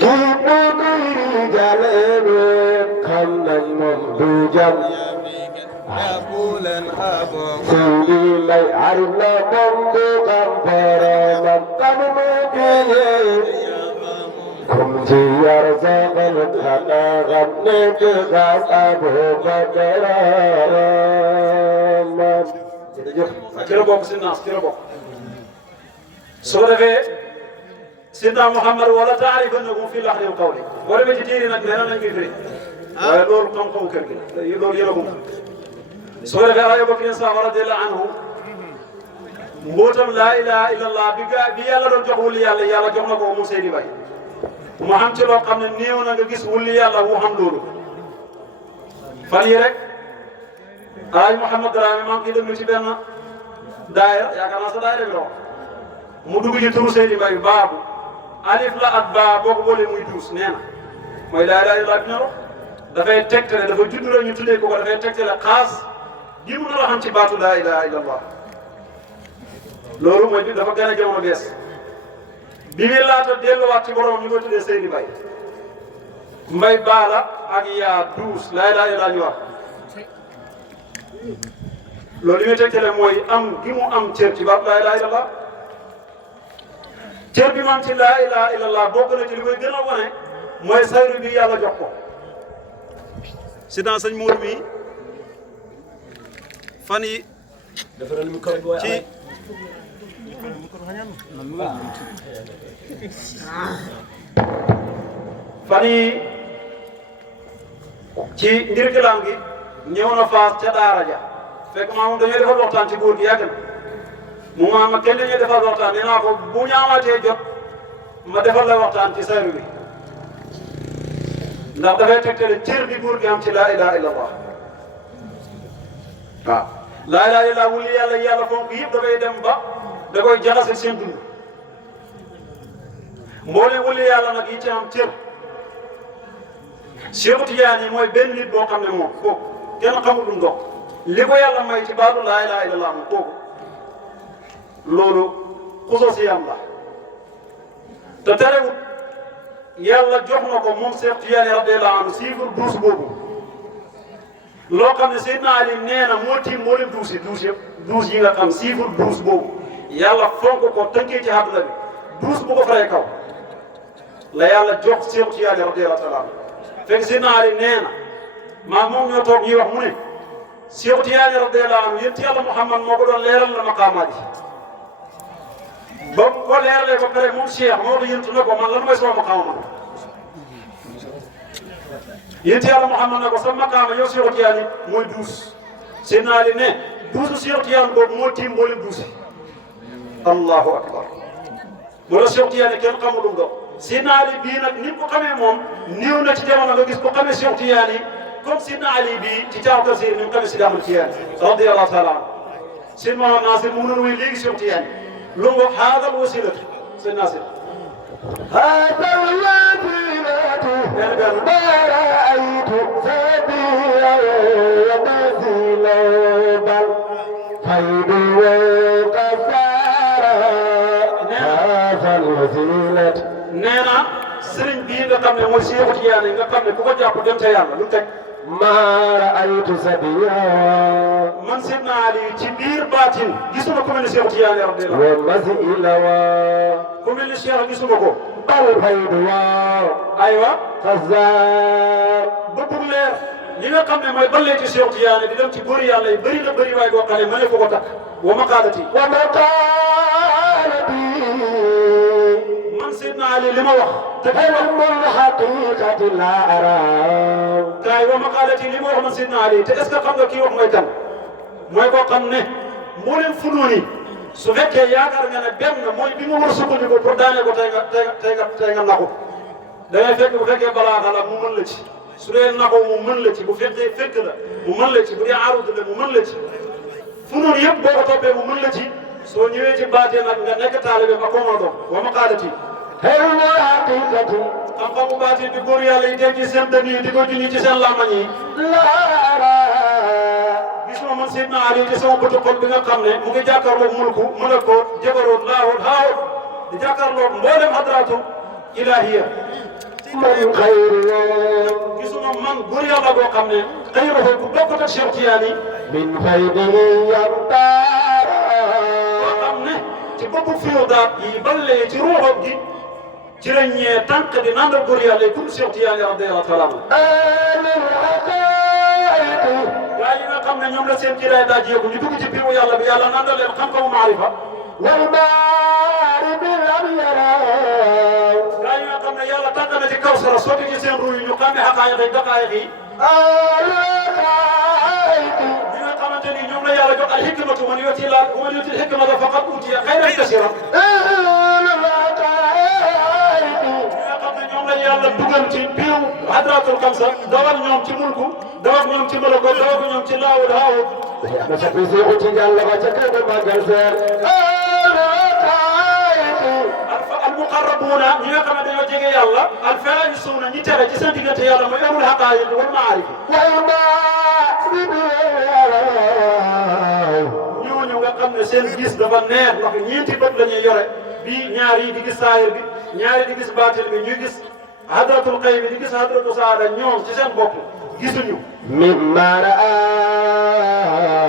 képp kuy rijaal xenu xen xam nañ moom du jëm Seydi Mbaye arif la moom du xam boromam xam mu jëlee comme ci yar saxal xanaa xam ne du xam Abubakar jërëjëf ci la bokk si naas ci la bokk su ko defee Seydina Muhammad wala taarifannahu fi laxnil qawli boo demee ci téere nag nee nañ koy firi waaye loolu xam-xamu kër gi la loolu yëla ko su ko defee Abu Bakr Saaxo radiyallahu anhu mbootam laa ilaha illallah bi yàlla doon jox wuli yàlla yàlla jox na ko mu Seydi Mbaye mu xam ci loo xam ne néew na nga gis wuli yàlla wu xam loolu fan yi rek Alaaji Mouhamed Dramé maa ngi koy déglu ci benn daayira yaakaar naa sa daayira bi la wax mu dugg ci turu Seydi Mbaye baabu alif la ak baa boo ko boolee muy 12 nee na mooy laa ilaaha illallaah bi ñu wax dafay tegtale dafa judd rek ñu tuddee ko dafay tegtale xaas gi mu nar a xam ci baatu laa ilaaha illallaah loolu mooy bi dafa gën a jamono bees bi muy laata delluwaat ci borom ñu koy tuddee Seydi Mbaye Mbaye baala ak yaa 12 laa ilaaha illallaah ñu wax loolu li muy tegtale mooy am gi mu am cër ci baatu laa ilaaha illallaah cër bi mu am ci laa ilaaha illallaah bokk na ci li koy gën a wane mooy sayru bi yàlla jox ko si dans sëñ Mourou mi fan yi ci fan yi ci ndirkilaam gi ñëw na Faas ca daara ja fekk maa moom dañoo defal waxtaan ci góor gi yàgg na mu ma kenn dañuy defal waxtaan nee naa ko bu ñaamaatee jot ma defal la waxtaan ci sayru bi ndax dafay tegtale cër bi góor gi am ci laa ilaaha illallaah waaw laa ilaaha illallaah wuli yàlla fonk yëpp dafay dem ba da koy jaxase seen dund mboolem wuli yàlla nag yi ci am cër Cheikh Tidiane mooy benn nit boo xam ne moom kooku kenn xamul lu mu dox li ko yàlla may ci baatu laa ilaaha illallaah moom kooku loolu xusoo si yam la te terewut yàlla jox na ko moom Cheikh Tidiane radiyallaahu anhu chiffre 12 boobu loo xam ne Seydina Ali nee na moo tiim moo leen 12 yëpp 12 yi nga xam chiffre 12 boobu yàlla fonk ko tënkee ci àdduna bi 12 bu ko faree kaw la yàlla jox Cheikh Tidiane radiyallaahu anhu fekk Seydina Ali nee na maa moom ñoo toog ñuy wax mu ne Cheikh Tidiane radiyallaahu anhu yéen yàlla Muhammad moo ko doon leeral na maqaamaat yi ba mu ko leeralee ba pare moom Cheikh moo ko yëntu na ko man lan mooy sama maqaama man yéen yàlla Muhammad ne ko sa maqaama yow Cheikh Tidiane mooy 12 Seydina Ali ne 12 Cheikh Tidiane boobu moo tiim mboolem 12 allahu akbar wala Cheikh Tidiane kenn xamul lu mu doon Seydina Ali bii nag ni ko xamee moom néew na ci jamono nga gis ko xamee Cheikh Tidiane comme Seydina Ali bii ci caaw tafsir ni mu xamee Sidi Ahmad Tidiane radiyallaahu taala anhu Seydi Mamadou Nasir mu noonu wéy léegi Cheikh Tidiane lu mu wax haadal wasilatu Seydi Nasir هذا الوسيلة ما رأيت سبيلا ومثيلا بل خير وقفارا هذا الوسيلة nee na sëriñ bii nga xam ne mooy Cheikh Tidiane nga xam ne ku ko jàpp dem ca yàlla lu teg ما رأيت سبيلا man Seydina Ali ci biir baatin gisuma ku mel ni Cheikh Tidiane radiyallaahu ومثيلا ku mel ni Cheikh gisuma ko بل خير aywa وقفارا bëggul leer li nga xam ne mooy ballee ci Cheikh Tidiane di dem ci góor yàlla yi bëri na bëri waay boo xam ne mëne ko ko takk wa maqaalati ومقالتي man Seydina Ali li ma wax te kay wax علم الحقيقة لا أرى kaay wa maqaalati li ma wax man Seydina Ali te est ce que xam nga kii wax mooy kan mooy koo xam ne mboolem funuun yi su fekkee yaakaar nga ne benn mooy bi nga war a sukkandiku pour daanee ko tey nga naxu da ngay fekk bu fekkee balaaxa la mu mën la ci su dee naxoo mu mën la ci bu fekkee fekk la mu mën la ci bu dee aarut la mu mën la ci funuun yëpp boo ko toppee mu mën la ci soo ñëwee ci baatee nag nga nekk taalibe ba koo mën a doon wa maqaalati علم الحقيقة xam-xamu baatee bi góor yàlla yi def ci seen dënn yi di ko junni ci seen làmmañ yi لا أرى gisuma man Seydina Ali ci sama bëtu xol bi nga xam ne mu ngi jàkkaarloog mulku malakoot jabaroot laahoot haawot di jàkkaarloog mboolem hadraatu ilaahiya من خير gisuma man góor yàlla boo xam ne xëy na ku bokkut ak Cheikh Tidiane من خيره يمطار boo xam ne ci boppu fiyodaat yi ballee ci ruuxam gi ci la ñee tànk di nandal góor yàlla yi pour Cheikh Tidiane radiyallaahu taala anhu آل الحقائق gaa yi nga xam ne ñoom la seen kiraay daa jéegu ñu dugg ci biiru yàlla bi yàlla nandal leen xam-xamu maarifa والمعارف لم يروا gaa yi nga xam ne yàlla tànk na ci kawsara sotti ci seen ruu yi ñu xàmme xaqaayiq yi daqaayiq yi آل الحقائق ñi nga xamante ni ñoom la yàlla jox al hikmatu man yuti la wa man yuti al hikmata faqad utiya xayran kasiira آل الحقائق ñi nga xam ne ñoom la yàlla dugal ci biiru hadratul kamsa dawal ñoom ci mulku dawal ñoom ci malako dawal ñoom ci laawul haawut na sa bisi ko ci Yàlla ba ca kër magal seen al muqarrabuuna ñi nga xam ne dañoo jege yàlla al faa'isuuna ñi tere ci seen diggante yàlla mooy ahlul haqaa'iq wal ma'aarif ñooñu nga xam ne seen gis dafa neex ndax ñeenti bët la ñuy yore bii ñaar yi di gis saahir bi ñaari di gis baatil bi ñuy gis hadratul qayb di gis hadratu saada ñoom ci seen bopp gisuñu mimma raa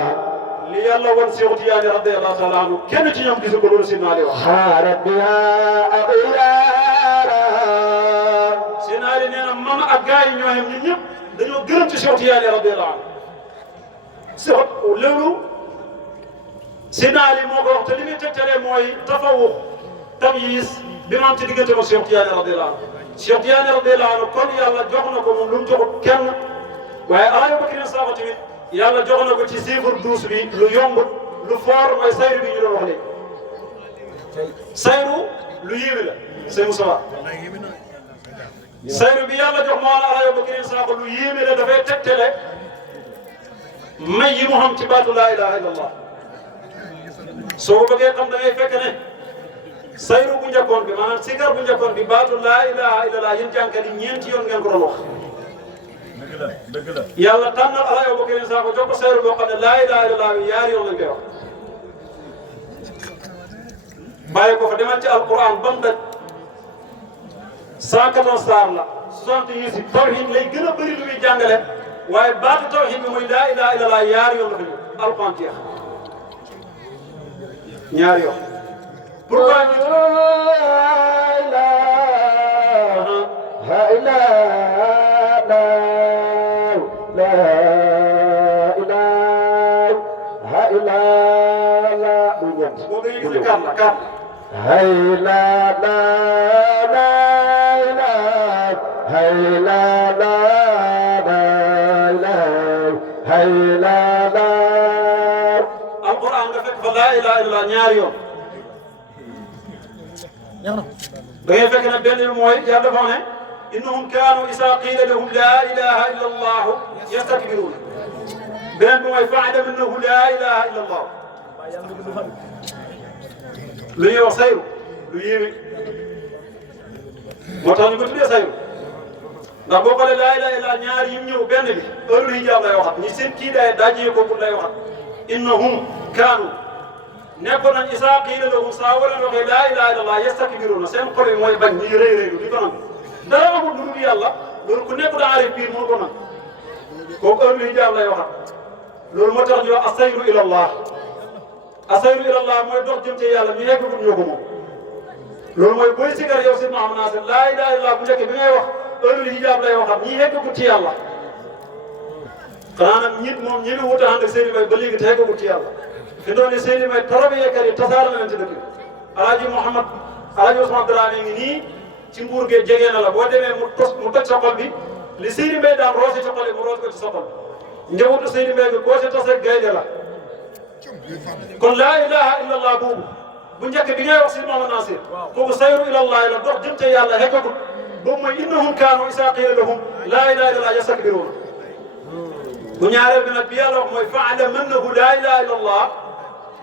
li yàlla wan Seex Tijaani radiyallahu taala anhu kenn ci ñoom gisu ko loolu si naa di wax xaarat biha axyaara si naa di nee na man ak gars yi ñoo xam ñun ñëpp dañoo gërëm ci Seex Tijaani radiyallahu anhu Seex loolu si naa di moo ko wax te li muy tegtalee mooy tafawuq tamyiz bi ma am ci diggante ak Seex Tijaani radiyallahu anhu Seex Tijaani radiyallahu anhu kon yàlla jox na ko moom lu mu joxut kenn waaye Alaaji Bakrin Sakho tamit yàlla jox na ko ci chiffre 12 bi lu yomb lu fort mooy sayru bi ñu doon wax léegi sayru lu yéeme la sëñ Moussa sayru bi yàlla jox moo la Alaaji Bakrin Sakho lu yéeme la dafay tegtale may yi mu xam ci baatu laa ilaha illallah soo ko bëggee xam da ngay fekk ne sayru bu njëkkoon bi maanaam sikar bu njëkkoon bi baatu laa ilaha illallah yéen jànkat yi ñeenti yoon ngeen ko doon wax yàlla tànnal Alaaji Bakrin Sakho jox ko sayru boo xam ne laa ilaha illallah bi yaari yoon lañ koy wax bàyyi ko fa demal ci alquran ba mu daj 114 saar la 60 yusuf tawhid lay gën a bëri lu muy jàngale waaye baatu tawhid bi mooy laa ilaha illallah yaari yoon la fa ñëw alquran jeex ñaari yoon pourquoi ñu hay la la la la hay la la la la hay la la alquran nga fekk fa laa ilaha illallah ñaari yoon da ngay fekk ne benn bi mooy yàlla dafa ne innahum kaanu isa qiila lahum laa ilaha illa allahu yastakbiruun beneen bi mooy fa'lam annahu laa ilaha illa allah lu ñuy wax sayru lu yéeme moo tax ñu ko tuddee sayru ndax boo xoolee laa ilaha illa ñaar yi ñëw benn bi heure hijaab lay waxat ñi seen kii daay dajee ko pour lay waxat innahum kaanu nekkoon nañ isaa qiila lahum saa wala waxee laa ilaha illa allah yastakbiruuna seen xol yi mooy bañ ñuy rëy rëylu di ko nangu dara amul lu dul yàlla loolu ku nekk daa arif biir mënu ko nangu kooku heure hijaab lay waxat loolu moo tax ñu wax asayru ila allah asayru ila allah mooy dox jëm ci yàlla ñu yeggagul ñoo ko moom loolu mooy booy sigar yow si Muhammad Nasir laa ilaha illa bu njëkk bi ngay wax heure hijaab lay waxat ñi yeggagul ci yàlla xanaa nag nit moom ñi ngi wut a ànd ak Seydi May ba léegi te yeggagul ci yàlla fi doon ne Seydi May tarabiyekat yi tasaare na leen ci dëkk bi alaaji Mouhamad alaaji Ousmane Dramé ngi nii ci mbuur gee jege na la boo demee mu toj sa xol bi li Seydi May daan roose ci xol yi mu roose ko ci sa xol njabootu Seydi May bi boo ci tase gaynde la kon laa ilaha illa allah boobu bu njëkk bi ngay wax si Muhammad Nasir kooku sayru ila allah la dox jëm ca yàlla heggagul boobu mooy innahum kaanu isaa qiila lahum laa ilaha illa allah yastakbiruun bu ñaareel bi nag bi yàlla wax mooy fa'lam annahu laa ilaha illa allah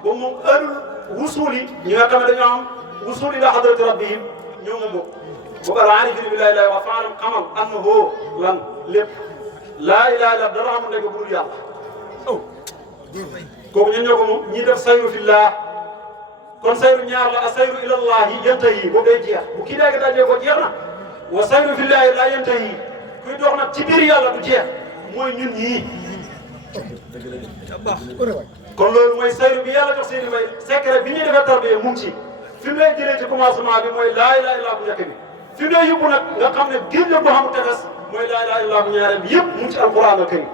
boobu moom ëllëg wusuul yi ñi nga xam ne dañoo am wusuul ila hadrati rabbihim ñoo ma bokk boobu al-aarifiina billaahi lay wax fa'lam xamal annahu lan lépp laa ilaha illa dara amul nekk bu dul yàlla kooku ñun ñoo ko moom ñi def sayru fillah kon sayru ñaar la asayru ila allahi yantahi boobu day jeex bu kii daage dajee ko jeex na wa sayru fillahi la yantahi kuy dox nag ci biir yàlla du jeex mooy ñun ñii kon loolu mooy sayru bi yàlla jox Seydi May secret bi ñuy defee tarbiya mu ngi ci fi mu lay jëlee ci commencement bi mooy laa ilaha illa bu njëkk bi fi mu lay yóbbu nag nga xam ne géej la boo xam tefes mooy laa ilaha illa bu ñaareel bi yëpp mu ngi ci alquran al karim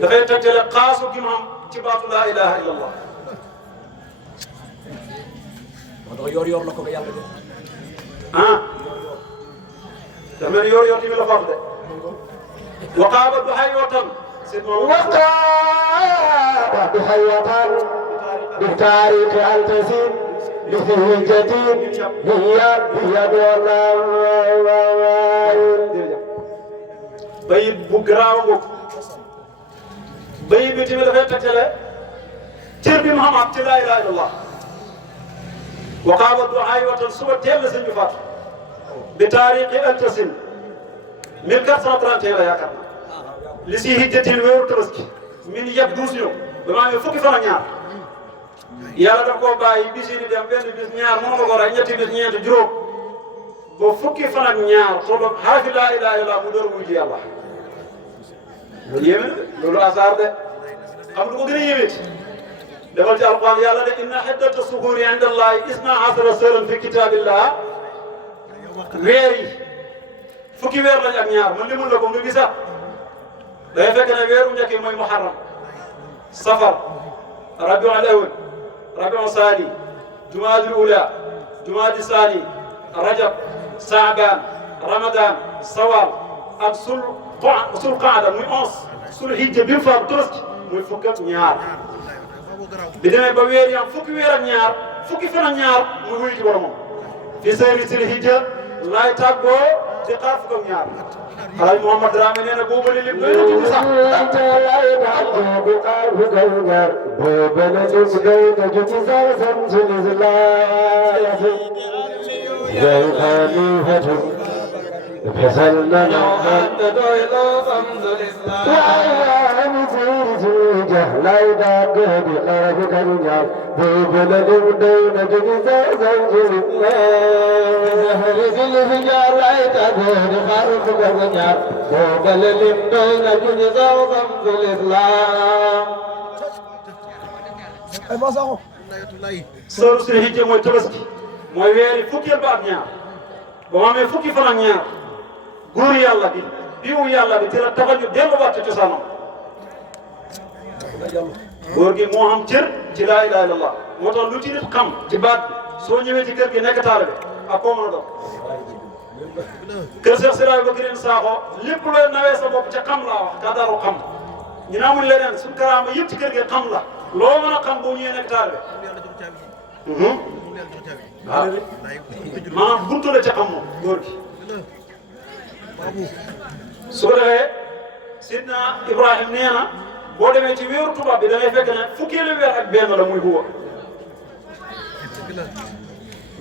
dafay tegtale xaasu gi mu am ci baatu laa ilaha illa allah moo tax yor la ko ba yàlla def ah dafa mel ni yor tamit la faatu de waqaaba du xay watan وقاب بحية بتاريخ التزيد بذه جديد هي بيد الله bayit bu garaaw ngoog bayit bi tamit dafay tegtale cër bi Muhammad ci laa ilaaha illallah waqaaba du'aay watan suba teel la sëñ bi faatu bi taariqi altasim 1431 la yaakaar li si hijjatil weeru tabaski min yeb 12 ñëw ba maa ngi fukki fan ak ñaar yàlla daf koo bàyyi bis yi di dem benn bis ñaar mënu ma ko rey ñetti bis ñeenti juróom ba fukki fan ak ñaar tolloog xarafi laa ilaaha illallah mu door wuy ji yàlla loolu yéeme na de loolu asaar de xam lu ko gën a yéemeeti defal ci alquran yàlla de inna iddata suhuuri inda allahi isna asara sahran fi kitabillah weer yi fukki weer lañ ak ñaar man limul la ko nga gisaat day fekk ne weeru njëkk yi mooy muharram safar rabiul awwal rabiul saani jumaadul ula jumaadi saani rajab saaban ramadan sawal ak sul qaada muy 11 sul hijja bi mu faatu tabaski muy fukk ak ñaar bi demee ba weer yi am fukki weer ak ñaar fukki fan ak ñaar muy wuyu ci boromam fi seyri sil hijja laay tàggoo di xaar fukk ak ñaar Alaaji Mouhamad Dramé nee na boobu li lim doy na tuuti sax فسلنا محمد إلى فمز الإسلام وأيام سير لا يدعك بقربك النار بوبل دون جنسا زنجر الله رجل الرجال لا يدعك بقربك النار بوبل دون جنسا فمز الإسلام sooru sul hijja mooy tabaski mooy weeri fukkeel ba ak ñaar ba ma amee fukki fan ak ñaar góor yàlla bi biwu yàlla bi te la tax a ñu delluwaat ci cosaanam góor gi moo xam cër ci laa ilaaha illallah moo tax lu ci nit xam ci baat bi soo ñëwee ci kër gi nekk taalibe ak koo mën a doon kër Cheikh Siraay ba Kirène Sakho lépp looy nawee sa bopp ca xam laa wax kadaaru xam ñu ne amul leneen suñ karaama yëpp ci kër gi xam la loo mën a xam boo ñëwee nekk taalibe waaw maanaam buntu la ca xam moom góor gi su ko defee Sidna Ibrahim nee na boo demee ci weeru tubaab bi da ngay fekk ne fukkeelu weer ak benn la muy huwa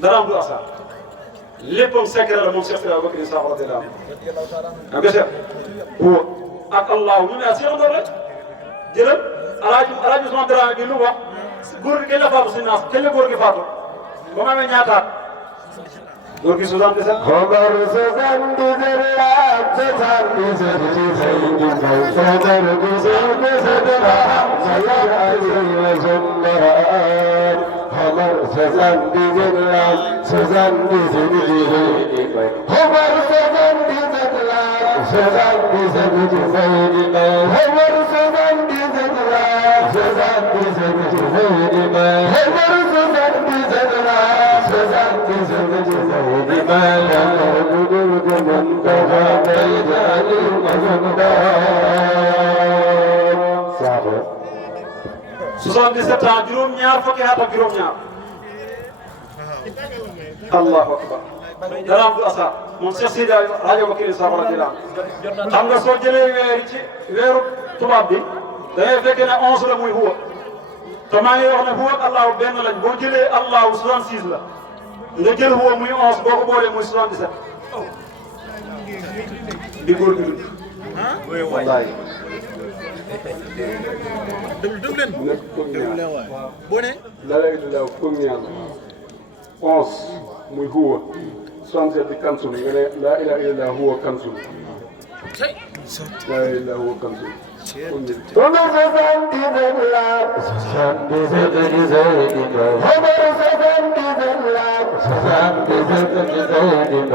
dara am du asaar léppam secret la moom Cheikh Siraay Bakri Sakho radiyallahu anhu am nga Cheikh huwa ak allahu ñu ne ah Cheikh Ndor rek jëlal alaaji Ousmane Dramé bi lu wax góor gi kañ la faatu si naas kañ la góor gi faatu ba ma amee ñaataat góor gi 77 خبر سزن بذلات سزن بزهد سيد خبر بزهد سدرا سيد علي وزمران خبر سزن بذلات سزن بزهد خبر سزن بذلات سزن بزهد سيد خبر سزن بذلات سزن بزهد سيد خبر سزن بذلات سزن بزهد بما يعبد المنتهى بين المزندار صابر 77 ans juróom-ñaar fukki at ak juróom-ñaar allahu akbar dara am du asaar moom Cheikh Sidi rajo Bakri Sakho radiyallahu anhu xam nga soo jëlee weer yi ci weeru tubaab bi da ngay fekk ne 11 la muy huwa te maa ngi wax ne huwa ak allahu benn lañ boo jëlee allahu 66 la nga jël huwa muy 11 boo ko boolee muy 77 di góor gi dund wallaahi déglu leen boo ne la ilaha illallah comme yàlla 11 muy huwa 67 di kansul nga ne la ilaha illallah huwa kansul la ilaha illallah huwa kansul خبر سزن بذلات سزن بزهد زيد خبر سزن بذلات سزن بزهد زيد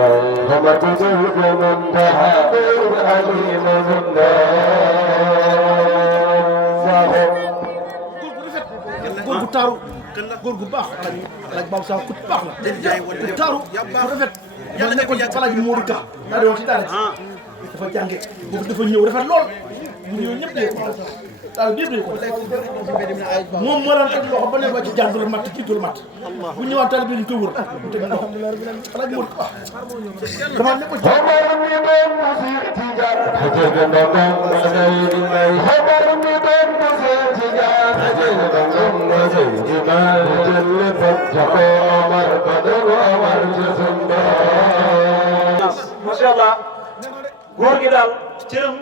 خبر بزهد منتهى بين علي وزندار góor gu taaru góor gu baax alaaj Baba Sakho ku baax la ku taaru ku rafet yàlla nekkoon ci alaaj Modou Ka daa di wax ci daara dafa jànge boobu dafa ñëw rafet lool bu ñëw ñëpp de daal bi yëpp de ko moom moo daan teg loxo ba ne ba ci jàng dul matt ci dul matt bu ñëwaat taal bi ñu koy wër mu teg loxo alaaj Modou Ka dama nekk ci خبر من مسيح تجار حجب نظام وغير ما خبر من góor gi daal cëram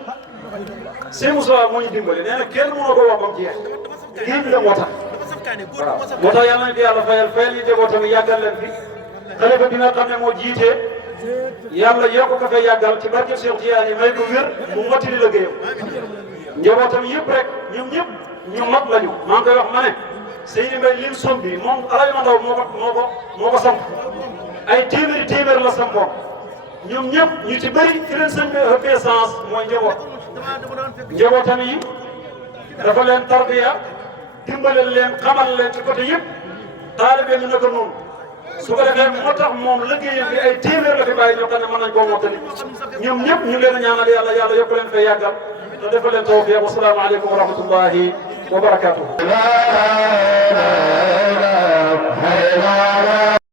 Sëñ Moussa moo ñu dimbali nee na kenn mënoo ko wax ba mu jeex géej la moo tax waaw moo tax yàlla nañ ko yàlla fayal ñu jegoo tamit yàggal leen fi xalifa bi nga xam ne moo jiite yàlla yokk ko fay yàggal ci barke Cheikh Tidiane may ko wér mu mottali liggéeyam njabootam yëpp rek ñoom ñëpp ñu mat lañu maa ngi koy wax ma ne Seydi Mbaye lim som bi moom Alaaji Mandaw moo ko samp ay téeméer la sampoon ñoom ñëpp ñu ci bëri fi leen sëñ bi ëppee sens mooy njabootam yi dafa leen tarbiya dimbale leen xamal leen ci côté yëpp taalibe mi naka noonu su ko defee moo tax moom liggéeyam bi ay téeméer la fi bàyyi ñoo xam ne mën nañ koo mottali ñoom ñëpp ñu leen a ñaanal yàlla yokk leen fay yàggal te defal leen tawfiq wassalaamu aleykum wa rahmatullahi wa barakatuh